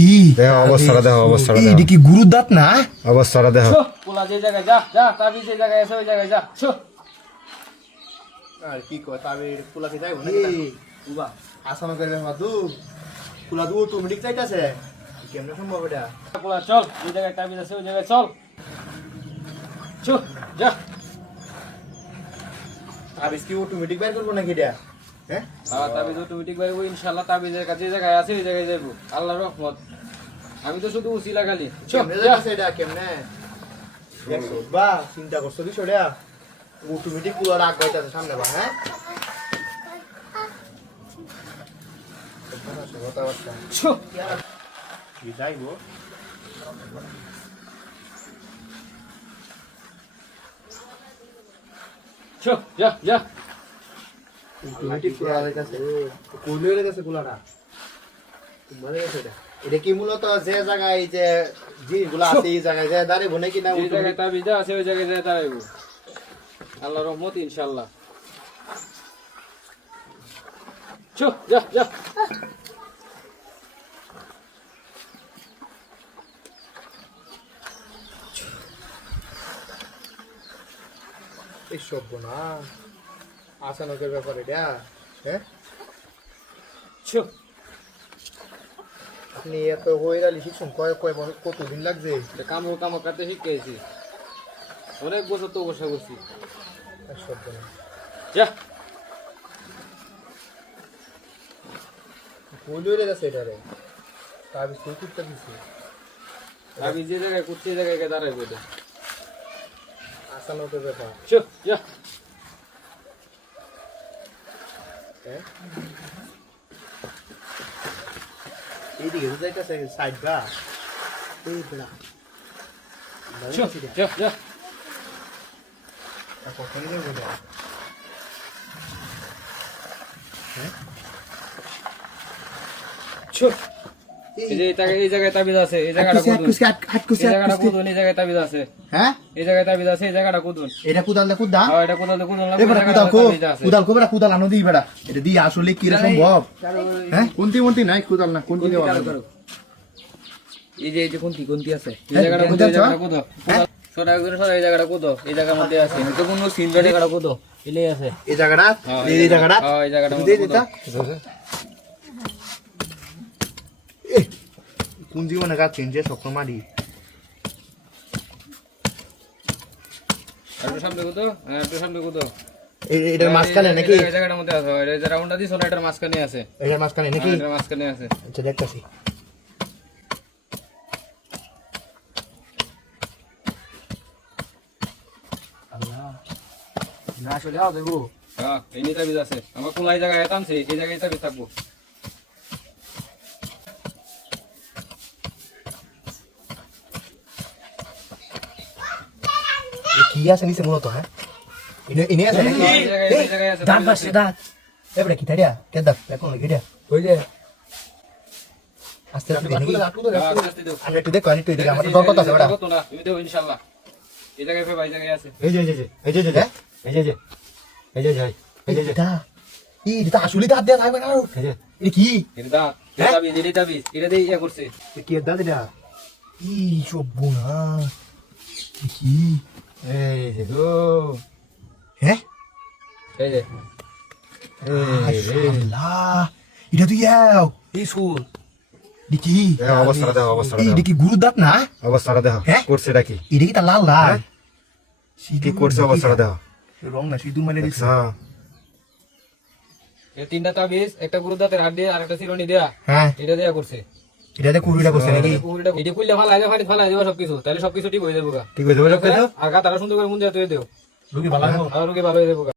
কি দেখো অবস্থাটা দেখো অবস্থাটা দেখো এটা কি গুরুর দাঁত না? অবস্থাটা দেখো পোলা যে জায়গায় যা যা তাবিজ যে জায়গায় আছে ওই জায়গায় যা আর কি কয় তবে কুলাতে যাইব নাকি উবা আসানো করে মাদু কুলা দু অটোমেটিক চাইতাছে কেমনে সম্ভব এটা পোলা চল ওই জায়গায় তাবিজ আছে ওই জায়গায় চল যা আবিস কি অটোমেটিক বাইর করব নাকি এটা হ্যাঁ তাবিজ অটোমেটিক বাইরে ইনশাআল্লাহ তাবিজের কাছে যে জায়গায় আছে ওই জায়গায় যাইব আল্লাহর রহমত আমি তো শুধু উসিলা খালি কেমনে যাইতাছে এটা কেমনে দেখছো বা চিন্তা করছো কি ছড়া অটোমেটিক কুলা রাখ গাইতাছে সামনে বা হ্যাঁ কি যাইব যা যা অটোমেটিক কুলা গাইতাছে কুলিয়ে গাইতাছে কুলাটা মানে এটা কি মূলত যে জায়গায় যে জিনিসগুলো আছে এই জায়গায় যে দাঁড়াবো নাকি না যে জায়গায় তাবিজ আছে ওই জায়গায় যায় দাঁড়াইব আল্লাহর রহমত ইনশাআল্লাহ যা যা এই সব না আসানকের ব্যাপার এটা হ্যাঁ আপনি এত হইরালি শিখছেন কতদিন লাগছে কামো কাটতে শিখেছি অনেক বছর তো বসে করছি সব না যা বলিয়ে গেছে এটা রে তাবিজ কই করতে দিছি আমি যে জায়গায় করছি এই জায়গায় দাঁড়াইব এটা আসানকের ব্যাপার যা হ্যাঁ এইদিকে যাইতেছে সাইড বা এই বড়া যা যা কখন যাবো এটা এই জায়গায় তাবিজ আছে এই জায়গাটা কুদুন এই জায়গাটা কুদুন এই জায়গায় তাবিজ আছে হ্যাঁ এই জায়গায় তাবিজ আছে এই জায়গাটা কুদুন এটা কুদাল দা কুদা এটা কুদুন এ বেটা কুদাল কো বেটা কুদাল আনো দিই বেটা এটা দি আসলে কি রে সম্ভব হ্যাঁ কোনটি মন্তি নাই কুদাল না কোনটি দেওয়া এই যে কোনটি আছে এই জায়গাটা কুদো এই জায়গাটা কুদো সরা একজন সরা এই জায়গাটা কুদো এই জায়গার মধ্যে আছে তো কোন সিন জায়গাটা কুদো এলেই আছে এই জায়গাটা এই জায়গাটা এই জায়গাটা দিয়ে দিতা কোন জীবনে গাছ চিনছে স্বপ্ন মারি একটু সামনে কুদো এটার মাঝখানে নাকি এই জায়গাটার মধ্যে আছে এই যে রাউন্ডটা দিছ না এটার মাঝখানে আছে এটার মাঝখানে নাকি এটার মাঝখানে আছে আচ্ছা দেখতাছি না আসলে হাও দেবো হ্যাঁ এই নিয়ে তাবিজ আছে আমার কোন জায়গায় এতামছে এই জায়গায় তাবিজ থাকবো কি আছে নিচে মূলত হ্যাঁ ইনে আছে নাকি এই জায়গায় আছে দাঁত বাসছে দাঁত এবারে কি তাড়িয়া কে দাঁত এখন লাগি রে ওই যে আস্তে আস্তে নাকি আমি একটু দেখো আমি একটু এদিকে আমার দরকার আছে বড়া কত না তুমি দেবো ইনশাআল্লাহ এই জায়গায় ফে ভাই জায়গায় আছে এই যে এই যে এই যে এই যে এই যে এই যে এটা এটা আসলে দাঁত দেয়া থাকবে না এই যে এটা কি এটা তাবিজ এটা দিয়ে ইয়া করছে কি দাঁত এটা ই সব বুনা কি এই যে গো হ্যাঁ এই যে আল্লাহ এটা তুই যাও এই সুর দেখি দেখো অবস্থাটা দেখো অবস্থাটা এটা দেখো কি গুরুর দাঁত না অবস্থাটা দেখো হ্যাঁ? করছে এটা কি এটা কি তা লাল লাল কি করছে অবস্থাটা দেখো রং না সিধু মানে দিছে হ্যাঁ এই তিনটা তাবিজ একটা গুরুদাতের হাত দিয়ে আর একটা চিরনি দেয়া হ্যাঁ এটা দেয়া করছে এটাতে কুড়িটা করছে নাকি এটা খুললে ফালাই দেবো সবকিছু তাহলে সবকিছু ঠিক হয়ে যাবো ঠিক হয়ে যাবে আর গা তারা সুন্দর করে মুন দেওয়া তুই দেও রুগী ভালো আর রোগী ভালো হয়ে যাবো